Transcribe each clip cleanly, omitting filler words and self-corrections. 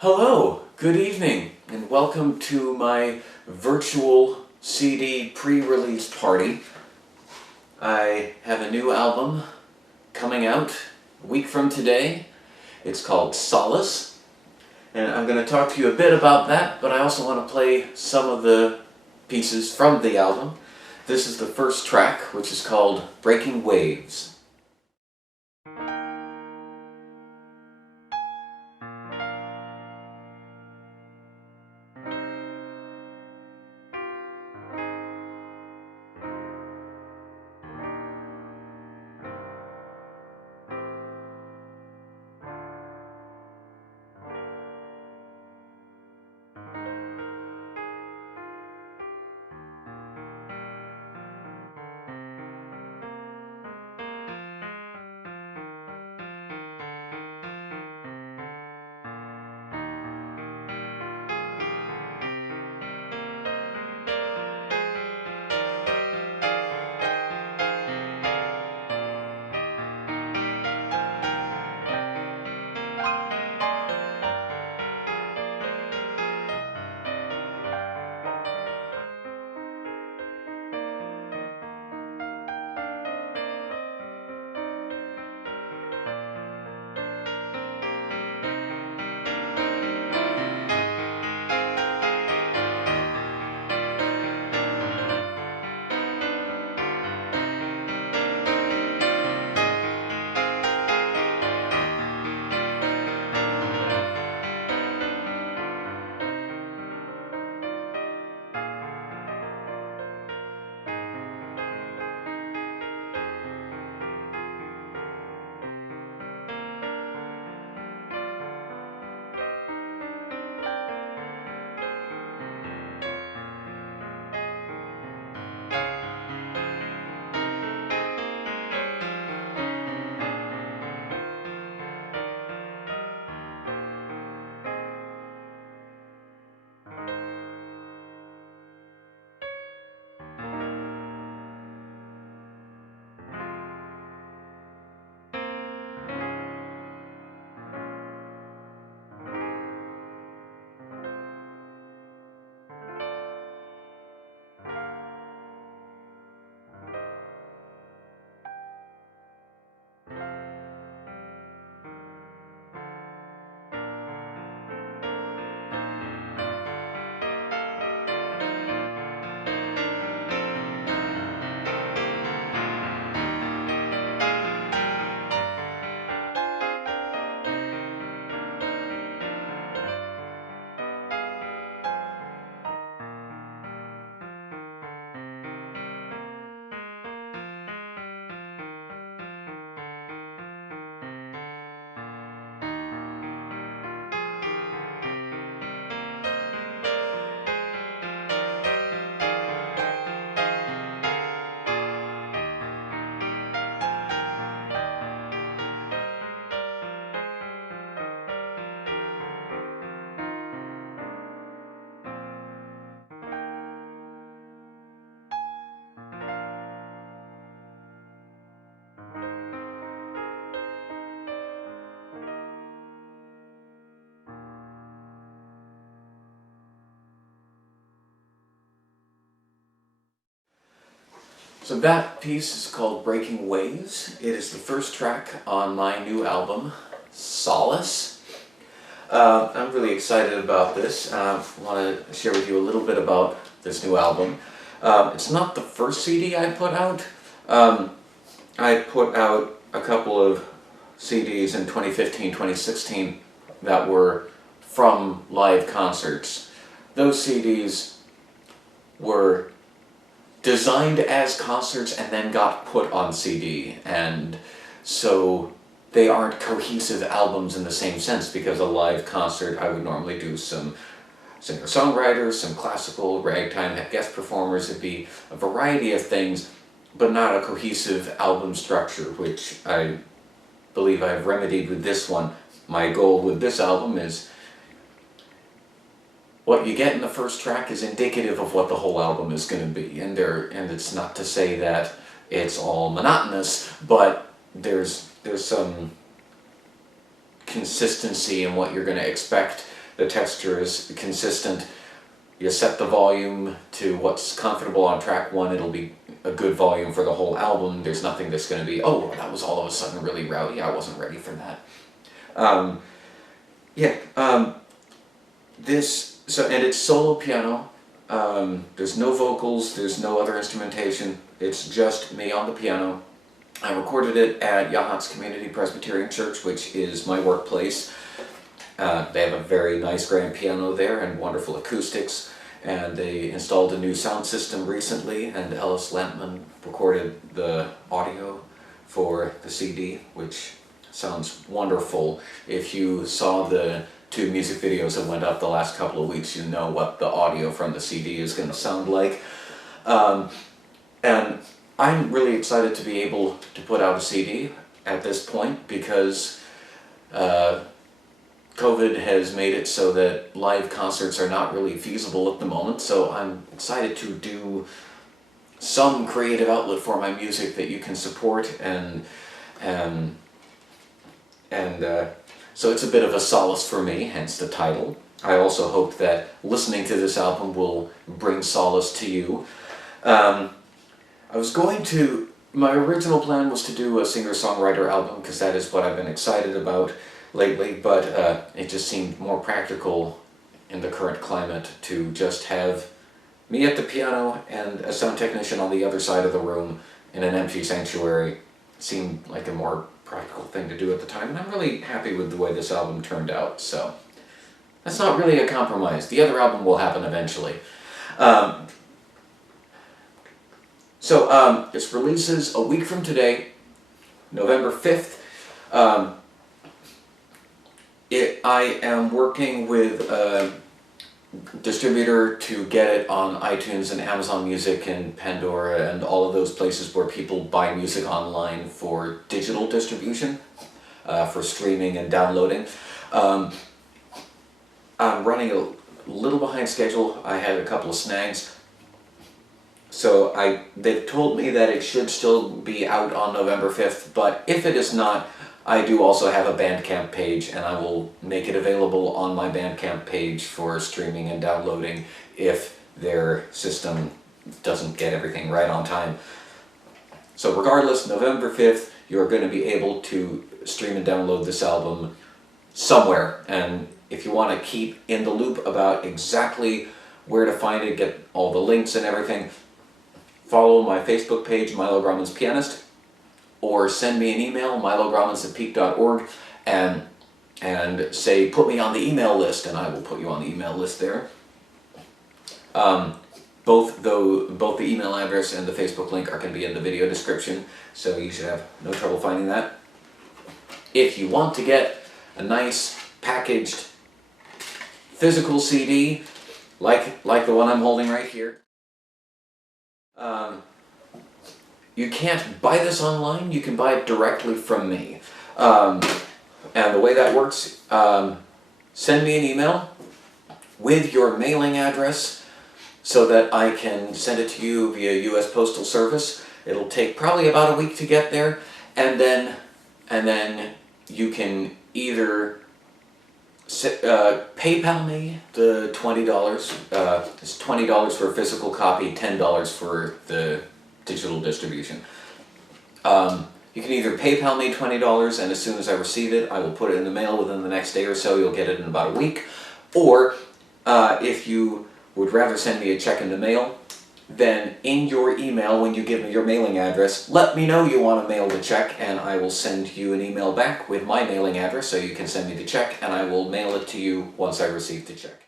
Hello, good evening, and welcome to my virtual CD pre-release party. I have a new album coming out a week from today. It's called Solace, and I'm going to talk to you a bit about that, but I also want to play some of the pieces from the album. This is the first track, which is called Breaking Waves. So that piece is called Breaking Waves. It is the first track on my new album, Solace. I'm really excited about this. I want to share with you a little bit about this new album. It's not the first CD I put out. I put out a couple of CDs in 2015, 2016 that were from live concerts. Those CDs were designed as concerts and then got put on CD, and so they aren't cohesive albums in the same sense, because a live concert I would normally do some singer-songwriters, some classical, ragtime guest performers. It'd be a variety of things, but not a cohesive album structure, which I believe I've remedied with this one. My goal with this album is what you get in the first track is indicative of what the whole album is going to be, and it's not to say that it's all monotonous, but there's some consistency in what you're going to expect The texture is consistent. You set the volume to what's comfortable on track 1, it'll be a good volume for the whole album. There's nothing that's going to be, oh, that was all of a sudden really rowdy, I wasn't ready for that. And it's solo piano. There's no vocals, there's no other instrumentation, it's just me on the piano. I recorded it at Yachats Community Presbyterian Church, which is my workplace. They have a very nice grand piano there and wonderful acoustics, and they installed a new sound system recently, and Ellis Lampman recorded the audio for the CD, which sounds wonderful. If you saw the 2 music videos that went up the last couple of weeks, you know what the audio from the CD is going to sound like. And I'm really excited to be able to put out a CD at this point, because COVID has made it so that live concerts are not really feasible at the moment, so I'm excited to do some creative outlet for my music that you can support, and so it's a bit of a solace for me, hence the title. I also hope that listening to this album will bring solace to you. My original plan was to do a singer-songwriter album, because that is what I've been excited about lately, but it just seemed more practical in the current climate to just have me at the piano and a sound technician on the other side of the room in an empty sanctuary. It seemed like a more practical thing to do at the time, and I'm really happy with the way this album turned out, so that's not really a compromise. The other album will happen eventually. This releases a week from today, November 5th. I am working with a distributor to get it on iTunes and Amazon Music and Pandora and all of those places where people buy music online for digital distribution, for streaming and downloading. I'm running a little behind schedule. I had a couple of snags. So they've told me that it should still be out on November 5th, but if it is not, I do also have a Bandcamp page, and I will make it available on my Bandcamp page for streaming and downloading if their system doesn't get everything right on time. So regardless, November 5th, you're going to be able to stream and download this album somewhere, and if you want to keep in the loop about exactly where to find it, get all the links and everything, follow my Facebook page, Milo Graamans Pianist, or send me an email, milograamans@peak.org, and say, put me on the email list, and I will put you on the email list there. Both the email address and the Facebook link are going to be in the video description, so you should have no trouble finding that. If you want to get a nice packaged physical CD, like the one I'm holding right here, you can't buy this online, you can buy it directly from me. And the way that works, send me an email with your mailing address so that I can send it to you via US Postal Service. It'll take probably about a week to get there, and then you can either PayPal me the $20. It's $20 for a physical copy, $10 for the digital distribution. You can either PayPal me $20, and as soon as I receive it, I will put it in the mail within the next day or so. You'll get it in about a week. Or if you would rather send me a check in the mail, then in your email, when you give me your mailing address, let me know you want to mail the check, and I will send you an email back with my mailing address so you can send me the check, and I will mail it to you once I receive the check.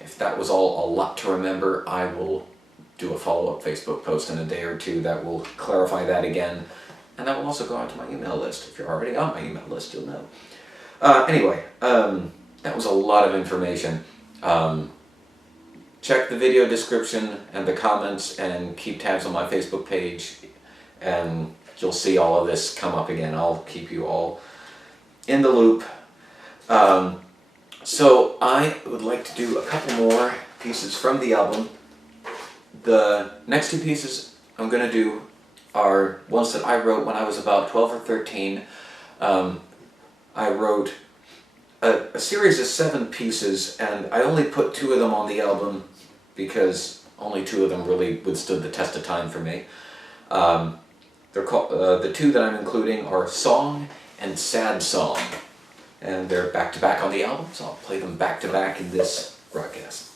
If that was all a lot to remember, I will do a follow-up Facebook post in a day or two that will clarify that again, and that will also go out to my email list. If you're already on my email list, you'll know. Anyway, that was a lot of information. Check the video description and the comments, and keep tabs on my Facebook page, and you'll see all of this come up again. I'll keep you all in the loop. So I would like to do a couple more pieces from the album. The next two pieces I'm going to do are ones that I wrote when I was about 12 or 13. I wrote a series of 7 pieces, and I only put 2 of them on the album because only 2 of them really withstood the test of time for me. They're called, the 2 that I'm including are Song and Sad Song, and they're back-to-back on the album, so I'll play them back-to-back in this broadcast.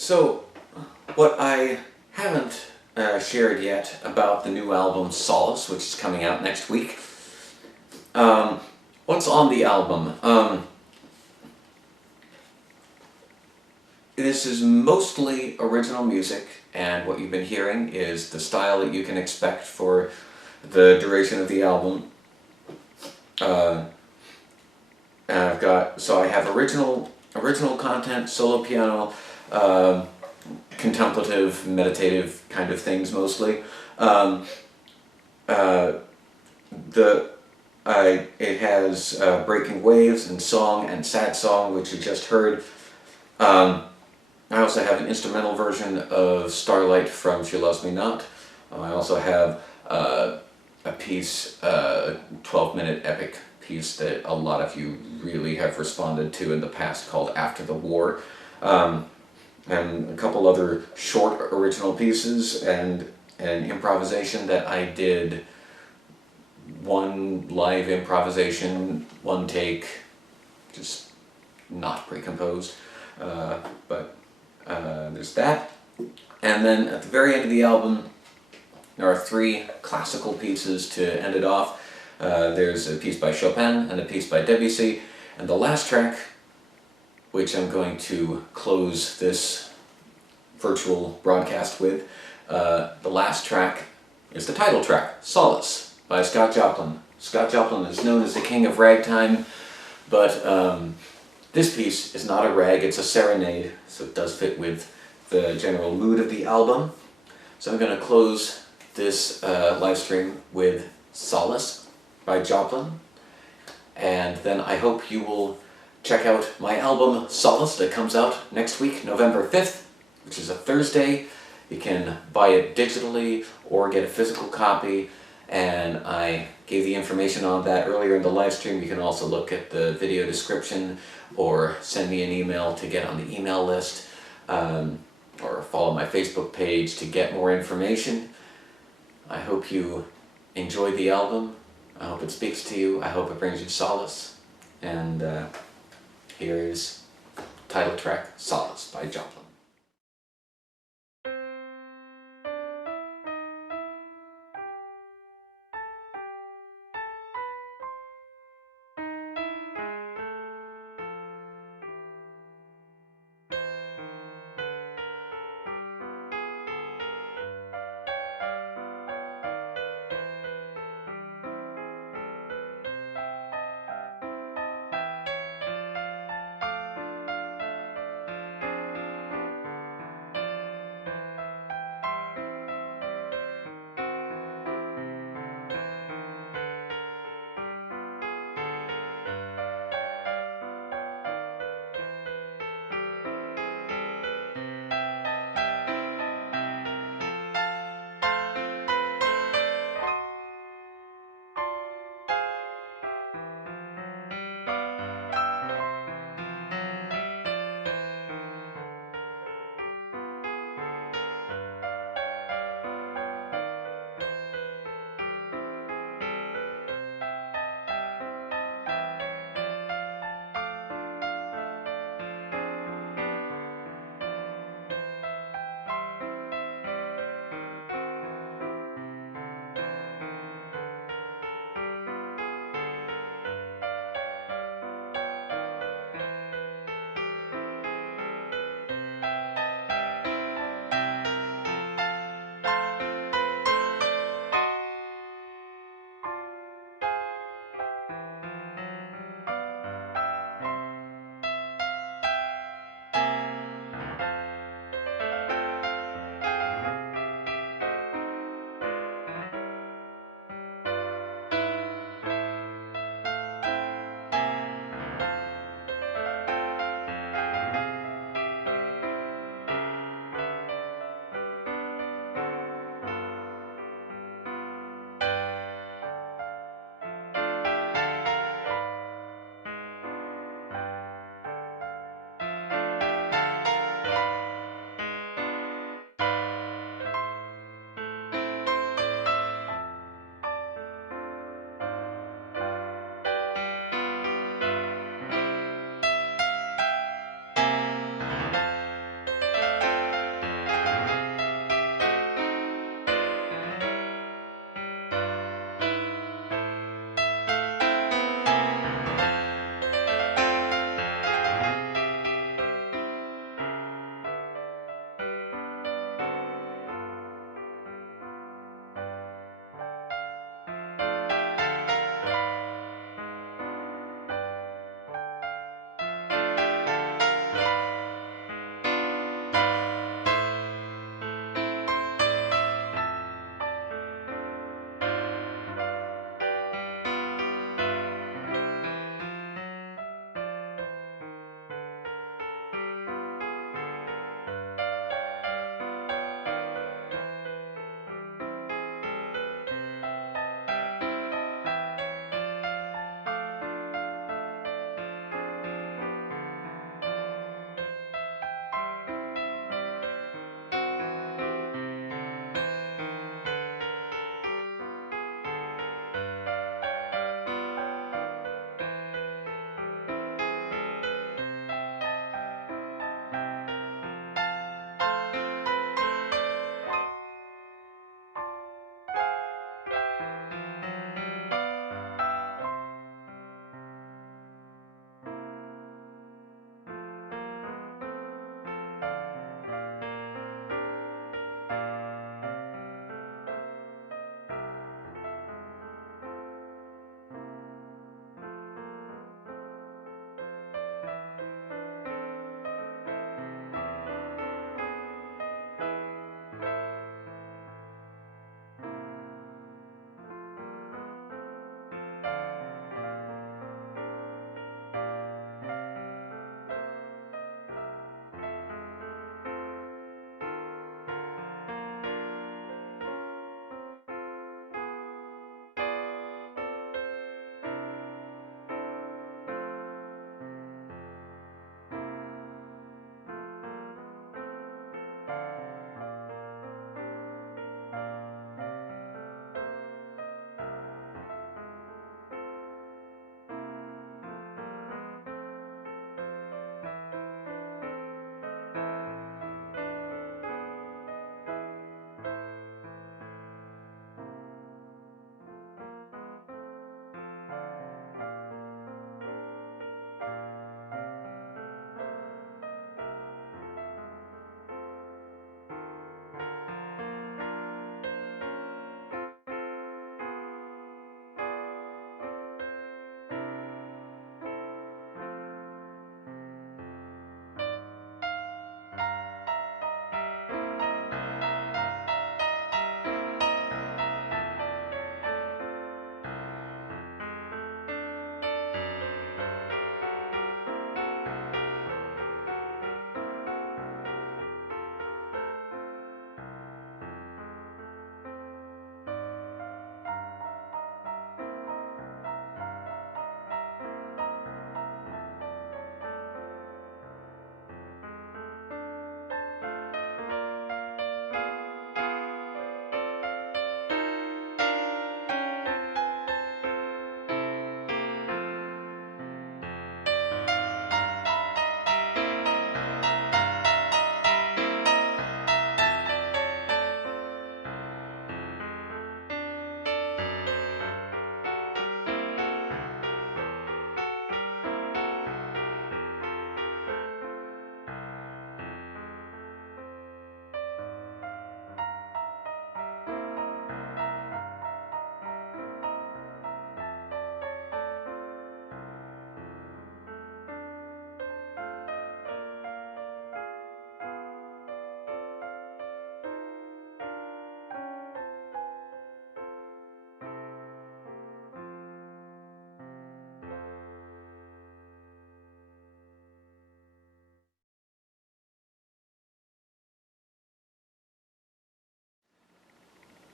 So, what I haven't shared yet about the new album Solace, which is coming out next week. What's on the album? This is mostly original music, and what you've been hearing is the style that you can expect for the duration of the album. I have original content, solo piano, contemplative, meditative kind of things mostly. It has Breaking Waves and Song and Sad Song, which you just heard. I also have an instrumental version of Starlight from She Loves Me Not. I also have a piece, a 12-minute epic piece that a lot of you really have responded to in the past called After the War. And a couple other short original pieces and an improvisation that I did. One live improvisation, one take, just not pre-composed. But there's that. And then at the very end of the album, there are 3 classical pieces to end it off. There's a piece by Chopin and a piece by Debussy. And the last track, which I'm going to close this virtual broadcast with, the last track is the title track, Solace, by Scott Joplin. Scott Joplin is known as the king of ragtime, but this piece is not a rag, it's a serenade, so it does fit with the general mood of the album. So I'm going to close this live stream with Solace by Joplin, and then I hope you will check out my album Solace that comes out next week, November 5th, which is a Thursday. You can buy it digitally or get a physical copy, and I gave the information on that earlier in the live stream. You can also look at the video description or send me an email to get on the email list, or follow my Facebook page to get more information. I hope you enjoyed the album. I hope it speaks to you. I hope it brings you solace. And here is title track Solace by Joplin.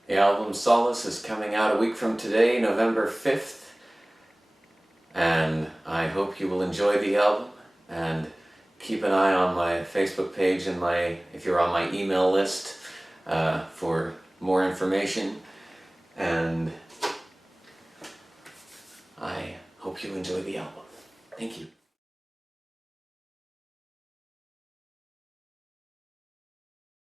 The album Solace is coming out a week from today, November 5th. And I hope you will enjoy the album. And keep an eye on my Facebook page and if you're on my email list for more information. And I hope you enjoy the album. Thank you.